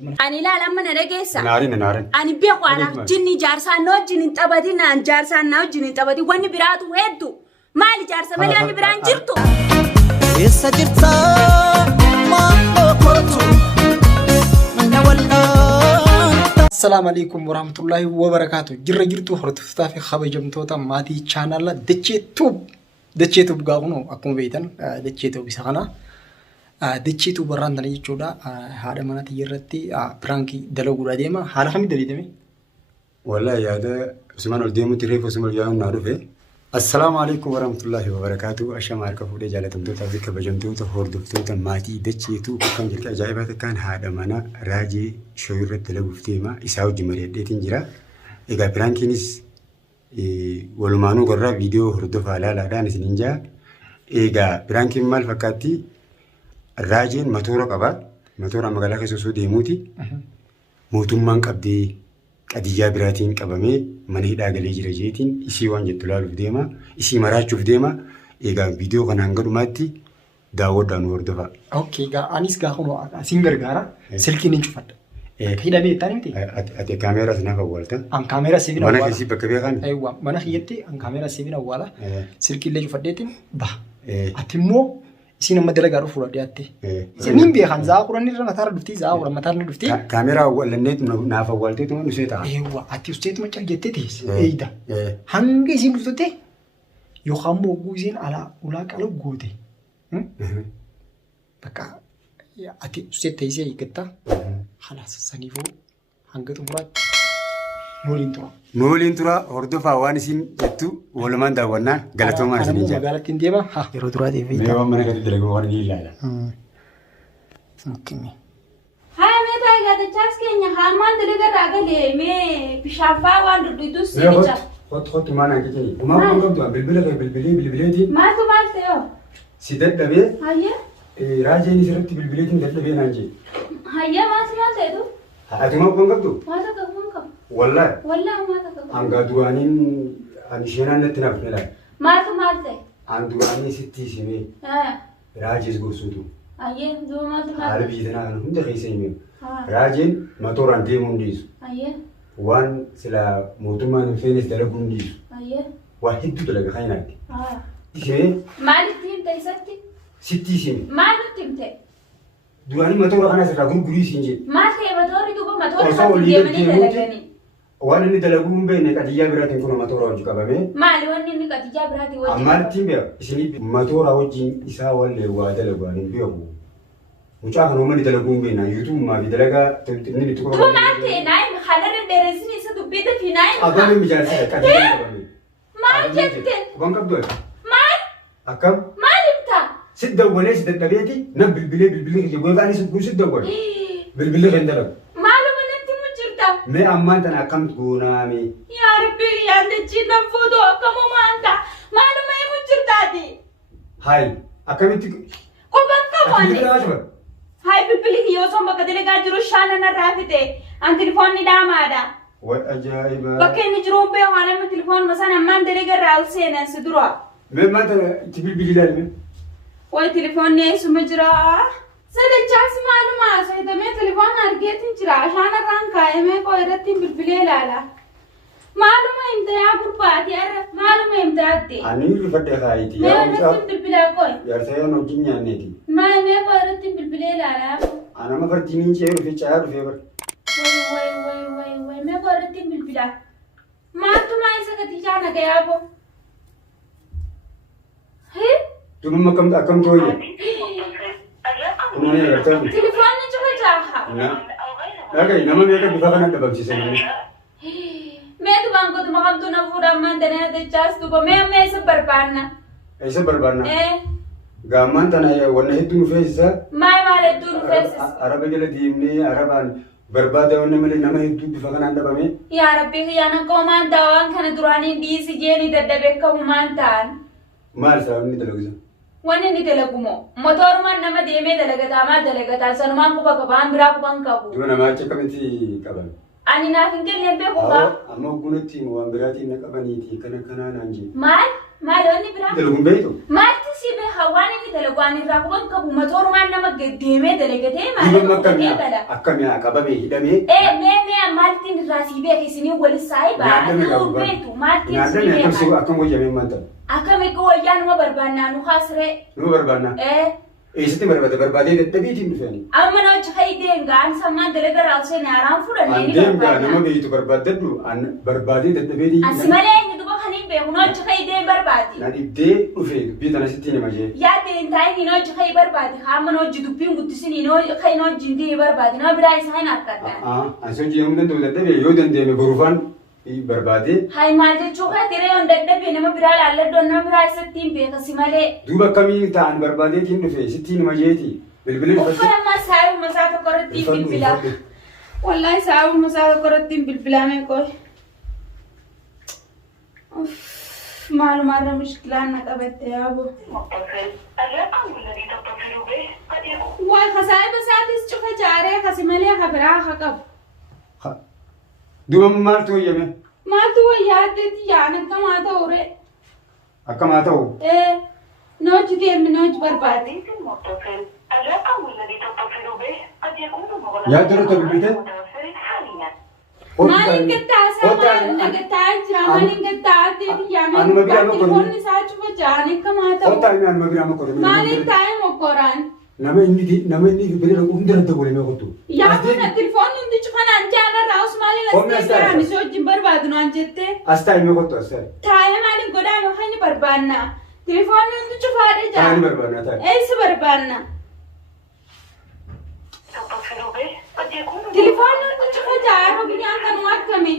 أنا لا لما نرجس نارين أنا بيقو على جني جارسان نو جني تبادي نان جارسان نو جني تبادي واني براتو هدو مالي جارسان مالي أنا بران جرتو يسجدتا ما قلتو السلام عليكم ورحمة الله وبركاته جرجرتو هرتفتا في خبجمتوتا ماتي channel دچيتوب غاونو اكم بيتن دچيتوب بيسخنا دچيتوب بران دني چودا هذا منات يرتي برانكي دلو ديما حال حمد ديمي والله يا ده عثمان الديمو تريف اسمه يا نعرفه السلام عليكم ورحمة الله وبركاته أشمار كفودة جالتم توتا بك بجمتوتا هردفتوتا ماتي دچيتو كم جلك أجايبات كان هذا منا راجي شويرة دلو فتيما إساو جمرية ديتين جرا إذا برانكينيس ولمانو قرر فيديو هردف على دانس نينجا إيجا برانكين مال فكاتي راجين ماتورا قبا ماتورا مغالاك سوسو ديموتي موتومان قبدي قديا براتين قبامي مني داغلي جرجيتين اسي وان جتلال فديما اسي مراچو فديما إيجا فيديو كان هنغدو ماتي داود دان هردفا اوكي غا انيس غا خنو سينجر غارا سلكي نينچفد كيدا بيتاني متي اتي كاميرا سنافا والتا ان كاميرا سيفين وانا كيسي بكبيغان ايوا مانا خيتي ان كاميرا سيفين والا سلكي لجو فديتين با اتيمو سينا مدلا غارو فودياتي سنين بي خان زاقرن نرنا تار دفتي زاقر متار دفتي كاميرا ولا نيت نافا والتي تو نسيتا ايوا اتي ستيت ما جتتي ايدا هانغي سين دفتي يو خامو غوزين على ولا قالو غوتي بقى يا اتي ستيت تيسي يكتا خلاص سنيفو هانغتو مراد نولين ترى هردفا وانسين يتو ولمان داونا غلطو ما سنيجا غلطين ديما ها يرو ترى دي في نيو من كده دلغو واني لا اوكي هاي متى قاعد تشاسكيني هالمان دلغا راغلي مي بشافا وان دودو سيجا خط ما انا كده ما بقول بالبلي ما تو مالتيو سيدت دبي هيا راجيني سرت بالبلي دبي نانجي هيا ما سمعتو هاتما بقول ما تكفون والله ما تكفون ان قادوانين ان شينا نتنافس لا ما تو مالتي ان دواني ستي سمي راجيس غوسوتو هيا دو ما تو مالتي عربي جدنا كان هم دخيسيمي راجين ماتوران ديمونديس هيا وان سلا موتومان فينس دلغونديس هيا واحد دلغ خاينات سمي مالك تيم تيستي ستي سمي مالك تيم تي دواني ماتورا انا سلا غوري سينجي ما تي ماتوري دوبا ماتوري ما ديمني دلغني وانا اللي دلغوم بين كديا براتين كنا ماتورا وجو كبامي مالي واني ني كديا براتي وجو امال تيم بيا اسني ماتورا وجين اسا ولا وادلغواني بيو وجا كانوا من دلغوم بين يوتيوب ما بيدلغا تني تكو تو مالتي ناي خلر درسني سدبيت في ناي اغاني مجالسه كديا كبامي ما جبت وان كبدول ما اكم ما لمتا سد ولا سد دبيتي نبل بالبلي يقول فاني سد ولا بالبلي غندرب معلومه انت مجرتا ما امان انا كم تقونامي يا ربي يا نجي نفودو كم ما انت معلومه مجرتا دي هاي اكمت كوبان كواني هاي بالبلي يوسم بكدلي غاجرو شاننا رافته ان تليفون دامادا واجايب بكني جروب به وانا من تليفون مثلا امان دلي غراو سينا سدرو ما انت تبي بيجي وي تليفون نيسو مجرا سده چاس معلومه سيد میں تليفون ارگيتين چرا عشان ران كاي میں کوئی رتين بالبلي لالا معلومه انت يا بربات يا معلومه انت اتي اني رفدي هايتي يا رتين بالبلي کوئی يا سيو نو جنيانيتي ما کوئی رتين بالبلي لالا انا ما فرتي من شيء في شهر فيبر وي मैं कोई रत्ती बिलबिला मां तुम ऐसा कति जाना गया वो है तुम कम तो ही उन्होंने करता टेलीफोन ने जो चाहा ना लगे नमः मेरे को दिखा करना तब से मैं तो बांको तुम हम तो ना पूरा मन देने दे चास तो मैं ऐसे बरबाना गामान तना ये वने तुम फेस मैं वाले तुम फेस अरब के लिए दीमने अरबान बर्बाद होने में नमः तू दिखा करना तब में या रब्बी या ना कोमान दावान खाने दुरानी डी सी जे नी दब्बे को मानतान मार साहब नहीं तलगुजा वने नी तलगुमो मोटर मान नमा देमे दलगता सनमान को बकबान बिरा को बंकाबू जो ना माचे कमेंटी Cubbon ani na finkel lembe ko ba amma gunati mu wambirati na kabani ti kana nanji mal Maalonni biraa? Dalagum beektu. Maalti si beekaa waan inni dalagu ani irraa quban qabu matoorumaan nama deemee dalagatee Dibama maal dala? akkamii qabamee hidhamee. Mee maaltiin irraa si beeka isinii walis saayibaa? Akka beektu maaltiin si beekaa? Akkam wayyaamee maanta. Akkami akka wayyaa numa barbaannaa nu haasree? Numa barbaannaa. Eessatti barbaadee dadhabiitiin dhufanii. Amma na hojii fayyideen gaan sammaan dalaga raawusee naaraan fudhannee ni barbaadna. barbaadna. Nama beektu barbaadadhu barbaadee dadhabeetii. Asi malee inni duba kan hin beeku na hojii fayyidee barbaadi. Na dhibdee dhufee dubbii tana sitti hima jee. Yaadde hin taa'in na hojii fayyii barbaadi. Hamma na hojii dubbiin guddisin kan na hojii hin barbaadi. Nama biraa isaa hin harkadhaan. Ansi hojii yommuu danda'u dadhabee yoo dandeeme boruufaan barbaadee. Hayi maal jechuu kan tiree yoon dadhabee nama biraa laalladdoon nama biraa isatti hin beekasi malee. Duuba akkamii ta'an barbaadeetiin dhufe sitti hima jeeti. Bilbilin Uffata ammaa saayuu masaa tokko irratti hin bilbilaa. Wallaahi saayuu masaa tokko irratti hin bilbilaame qoy. Maalumaarra mushkilaan na qabatte yaabo. Waa kasaayiba isaatis cufa jaaree kasi malee ka biraa haa qabu. Duuba maaltu wayyame? Maaltu wayyaaddeeti yaan akkamaa ta'u ree? Akkamaa ta'u? Noochi deemne noochi barbaade. Yaaddoo tokko bilbilte? Maaliin gattaasaa maaliin nagattaa jira maaliin gattaateeti yaamee telefoonni isaa cufa jaan akkamaa ta'u. Ottaa inni anuma biraa makote. Maaliin taa'ee mokkoraan? Nama inni bira hunda irratti golee kottu. Yaa kana telefoonni hundi cufanaan jaana raawus maaliin as ta'e si wajjin barbaadu naan jettee. As taa'ee kottu as taa'e. Taa'ee maaliin godhaa yookaan ni barbaanna. Telefoonni hundi cufaadha jaa. Taa'ee ni barbaanna taa'e. Eessa barbaanna? Telefoonni hundi cufa jaa yeroo biyyaan kanuu akkami?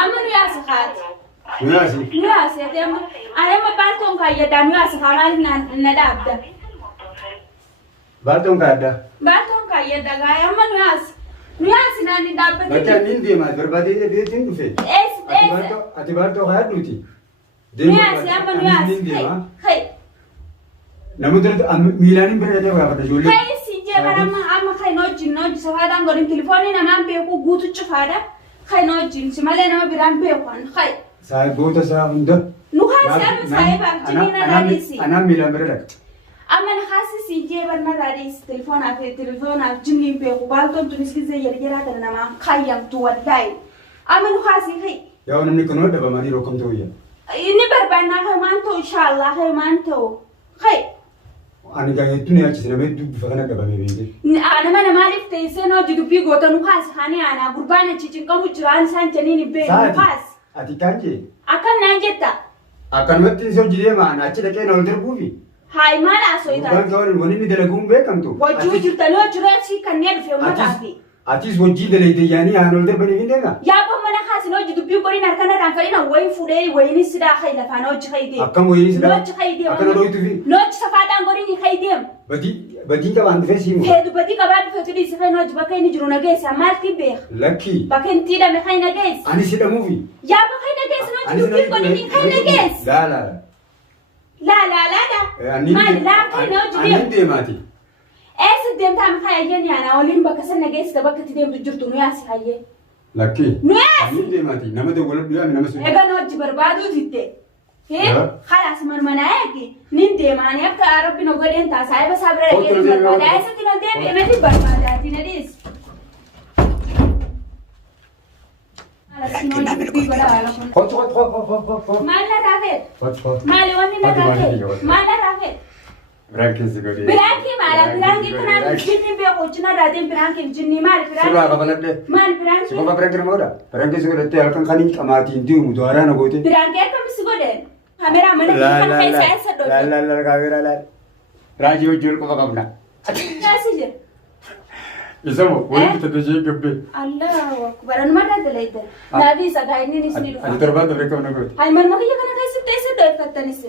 Amma nu yaasa haati. Nuyaasi. Nuyaasi ati amma amma baaltoon kaayyadaa nuyaasa haa maaliif na dhaabda? Baaltoon kaayyadaa. Baaltoon kaayyadaa gaaya amma nuyaasi. Nuyaasi naan hin dhaabbatee. Bakki ani hin deemaa barbaadee deetiin dhufe. Eessa? Ati baaltoo kaayyaduuti. Nuyaasi amma nuyaasi. Kai. Nama dura miilaan hin bira deemaa barbaada ijoollee. Kai si jeeban amma kai noojjin safaadhaan godhin telefoonni namaan beeku guutu cufaadha. Kai noojjin si malee nama biraan beekuun kai. Saayiboota isaa hunda. Nu haasi amma saayibaaf jiniin na raadisi. Anaan miilaan bira dhaqxe. Amma na haasi si jeeban na raadisi telefoonaaf jiniin beeku baaltoon tunis gizee yerjeraa kana namaa kayyamtu wallahi. Amma nu haasi kai. Yaa namni kun wadda bamanii rokkam ta'u yaa. Inni barbaannaa kai maan ta'u inshaallah kai maan ta'u. Kai. Ani gaa hedduun yaachise nama hedduu bifa kana qabamee beekte. Nama maaliif teessee hojii dubbii goota nu haasi haani aanaa gurbaan achi cinqamu jiraan isaan janiin hin beeku nu haasi. Ati kaan jee? Akkam naan jetta? Akkanumatti isa hojii deemaan achi dhaqee na ol darbuufi. Hayi maal haasoo taate? Wanni inni dalaguun beekamtu. Wajjii jirtanii hojii kanneen dhufe uummataaf. Atis hojii dalagdee yaanii haan ol darbanii hin deemaa? Yaaboo mana haasin hojii dubbii qoriin harkana irraan fadhina wayin fuudhee wayin sidaa kai lafaan hojii kai deemu. Akkam wayin sidaa? Hojii kai deemu. Akkana dhooytuufi? Hojii safaadhaan qoriin kai deemu. Badii qabaan dhufee siimu. Heedu badii qabaan dhufee tudii si kai hojii bakka inni jiru nageessa maalti beeka? Lakkii. Bakka inni hidhame kai nageessa. Ani si dhamuufi. Yaaboo kai nageessa hojii dubbii qoriin kai nageessa. Laa. Maali laa kai na hojii deemu. Ani deemaati. Eessa deemtaan hayyee yaana waliin bakka sana geessita bakka itti deemtu jirtu nu yaasi hayyee. Lakkii. Nu yaasi. Ani deemaati nama dawwaladhu yaami nama sun. Egaa nu hojii barbaaduu titte. Halas mana eegi nin deemaanii akka rabbi nu godheen taasaa eba isaa bira dhaqee barbaada. Eessatti na deebi'eemeti barbaadaati na dhiis. Maal na raafeet? Maali wanni na raafeet? Maal na raafeet? Biraankiin godhee. Biraankiin maala? Biraankiin kanaan jinni beeku cina raatiin biraankiin jinni maali biraankiin? Sirraa qabaladhe. Maali biraankiin? Sirraa biraankiin mooda. Biraankiin si godhattee halkan kan qamaatiin diimu dooraa na goote. Biraankiin akkamitti si godheen? Kameeraa mana kan keessa eessa dhoofte? Laala kaameeraa laala. Raajii hojii ol qofa qabna. Yaasi jira. Isamoo walitti tattachee gabbee. Allahu akbar. Anuma dadaleedde. Naafi isa gaa'inni ni sinii dhufa. Ati torbaan darbee qabna goote. Hayi marma kiyya kana keessatti eessa dhooffattanis?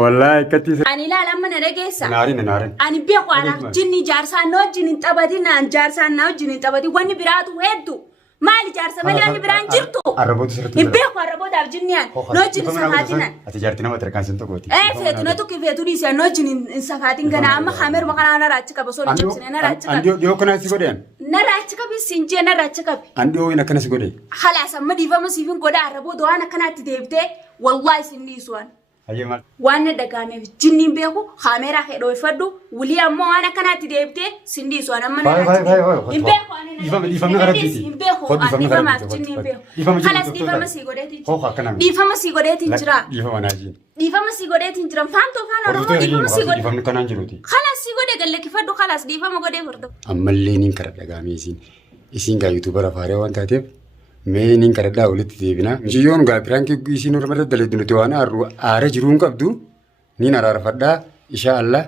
Wallahi akkatti. Ani ilaala amma na dhageessa. Naarin. Ani beeku anaaf jinni jaarsaan na wajjin hin taphatin naan jaarsaan na wajjin hin taphatin wanni biraatu hedduu. Maali jaarsa malee wanni biraan jirtu? Arraboota sirriitti. Hin beeku arrabootaaf jinniyaan. Na wajjin hin safaatinaan. Ati jaartii nama tarkaansin tokkooti. Feetu na tukki feetu dhiisee na wajjin hin safaatin kana amma kameeruma kana na raachi qaba sooli cimsine na raachi qaba. Dhiyoo kana si godheen? Naraacha qabi sinjee naraacha qabi. Andi ooyin akkanas godhe. Khalaas amma dhiifama siifin godha arraboo waan akkanaatti deebitee wallahi sinniisuwan. Hayyee maal? Waan dhagaameef jinniin beeku kaameeraa kee dhoofadhu wulii ammoo waan akkanaatti deebitee sinniisuwan amma naraacha. Hin beeku ani dhiifamni garabbiiti. hin beeku dhiifamaaf jinniin beeku. Khalaas dhiifama sii godheetiin jira. Dhiifama sii godheetiin jira. Dhiifama naajiin. Dhiifama sii godheetiin jira. Faantoo faan oromoo dhiifama sii godhe. Dhiifamni kanaan jiruuti. Khalaas sii godhe gallakkifadhu khalaas dhiifama godhee furda. Ammallee niin kara dhagaamee isin gaa yuutuubara faaree waan taateef mee niin kadhadhaa walitti deebina. Mishiyyoon gaa biraankii isiin ormata daleedu nuti waan aara jiruun qabdu niin araarfadhaa inshaa Allah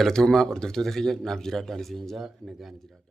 galatoomaa hordoftoota kiyya naaf jiraadhaan isin jaa nagaan jiraadha.